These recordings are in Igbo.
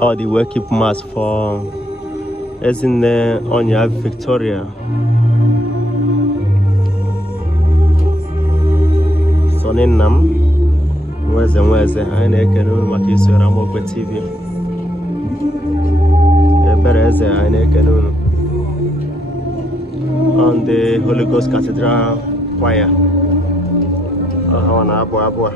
All the worship mass for Ezinne Onyia Victoria. Soninam mweze anyị na-ekene unu maka isoro Amokwe TV. Ebere eze anyị na-ekene unu. On the Holy Ghost Cathedral Choir. Ha na-abụ abụ.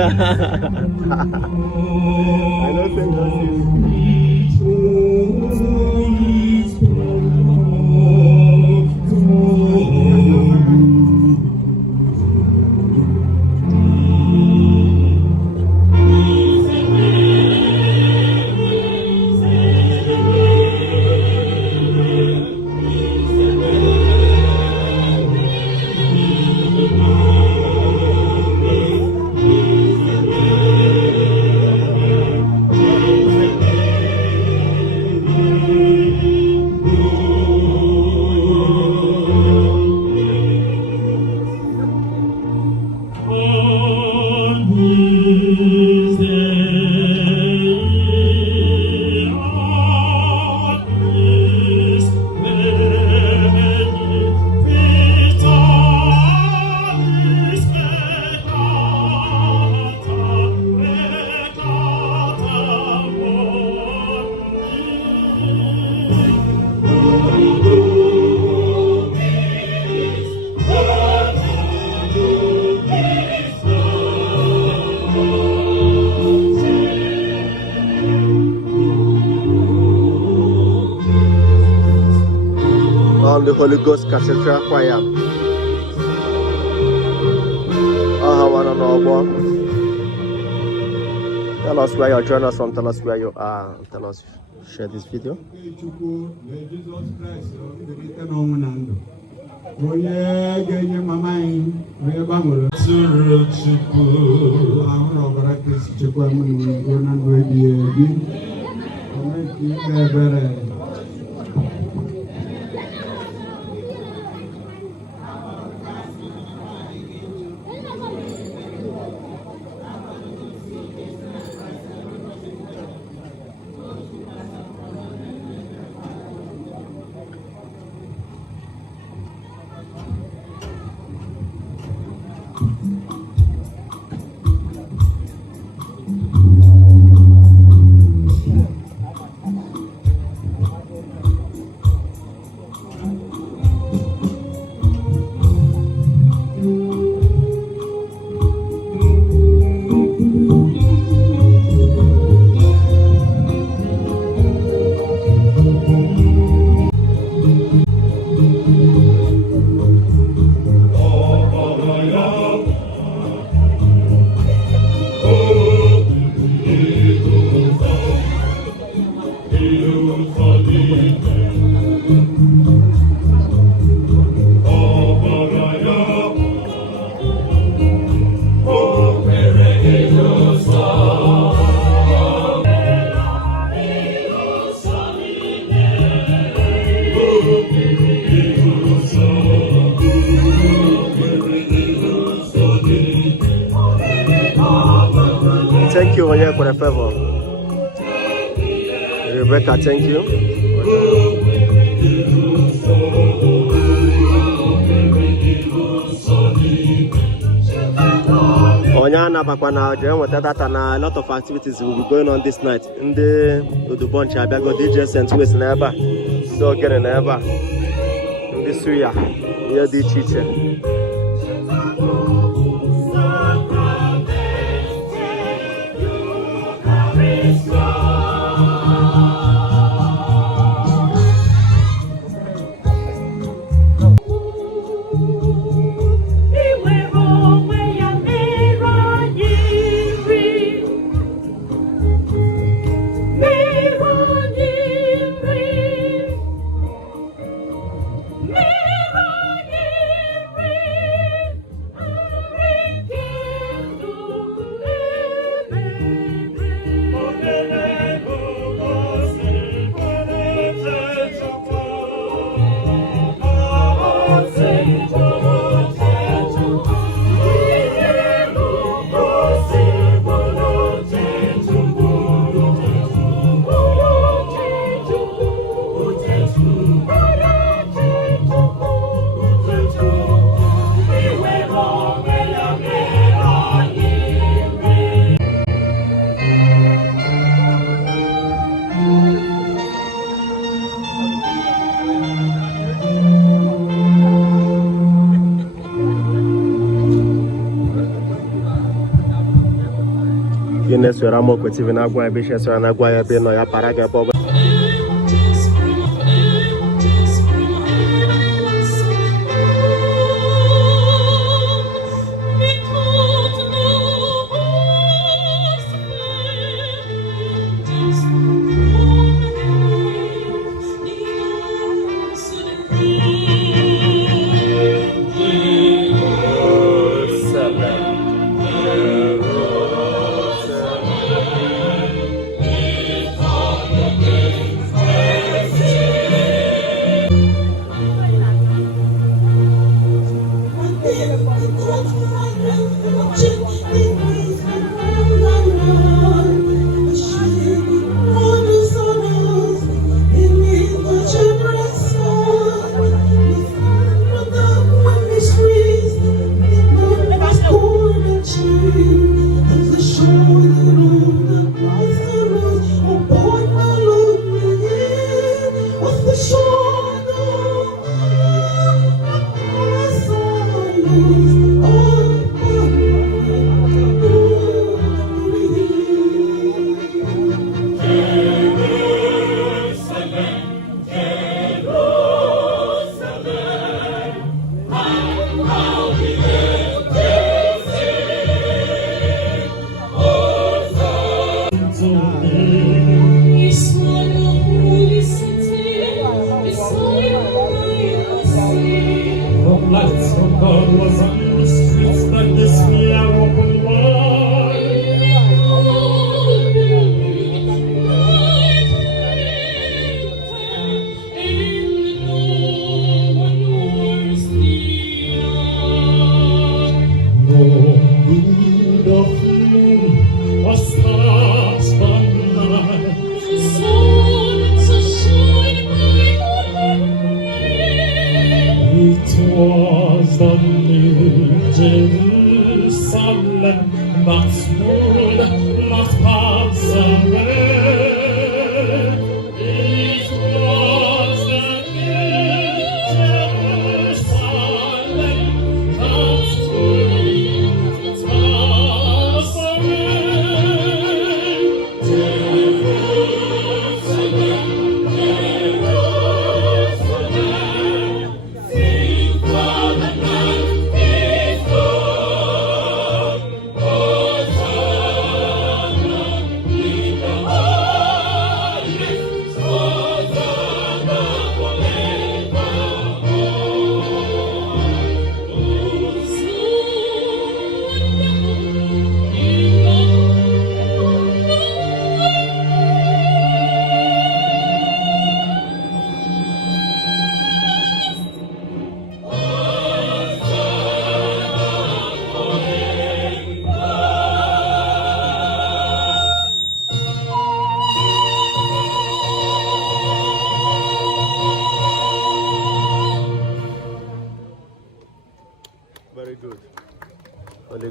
I don't think that's it. The Holy Ghost Cathedral Choir. Tell us where you're joining us from, tell us where you are, tell us, share this video. Onyia for the favor. Rebecca, thank you. Onyana Bakwana, a lot of activities will be going on this night. In the Udubonch, Abiago DJ St. Louis never. So get an ever. In this area, here the teacher. Ines were more creative in Agua, ambitious, and Agua, being a paraga.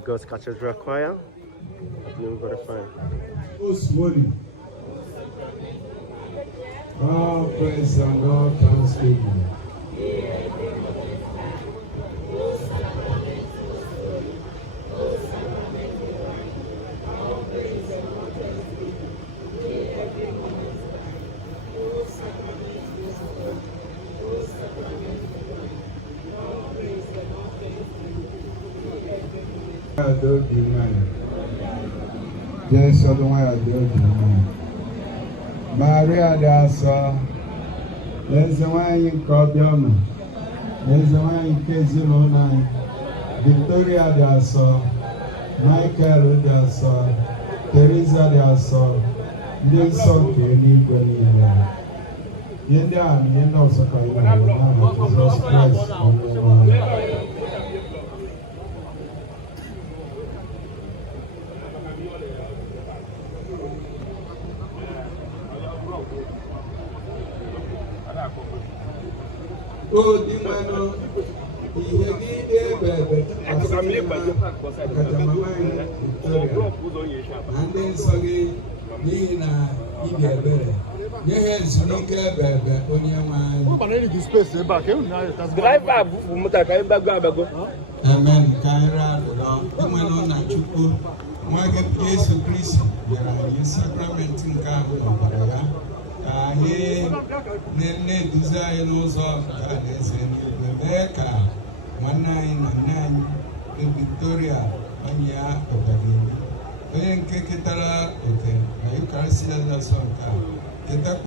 Lagos Cathedral Choir. Doing very fine. All praise and all thanksgiving. Yes, otherwise I do. Maria Dasa, Ezinne Onyia Obioma, Ezinne Onyia Victoria Dasa, Michael Dasa, Teresa Dasa, ndị nsọ nke eluigwe niile. Ihe ndị a na ihe ndị ọzọ ka anyị na-ahụ n'aha Jizọs Kraịst Onyenwe anyị. Odimano ihe niile bebe ọkachamama Victoria na ndị nsọ gị n'ihi na ị ga-ebere nye ha ezumike bebe Onyenwe anyị. Amen. Ka anyị rịọ ịmanụ na Chukwu nwa gị Jesu Kristi bịara anyị sakramenti nke ahụ n'ọbara ya ka anyị na-eduzi anyị n'ụzọ nke alaeze n'igwe mee ka nwanne anyị na nne anyị Victoria Onyia Victoria onye nke ketara oke na Eucharistia nsọ nke a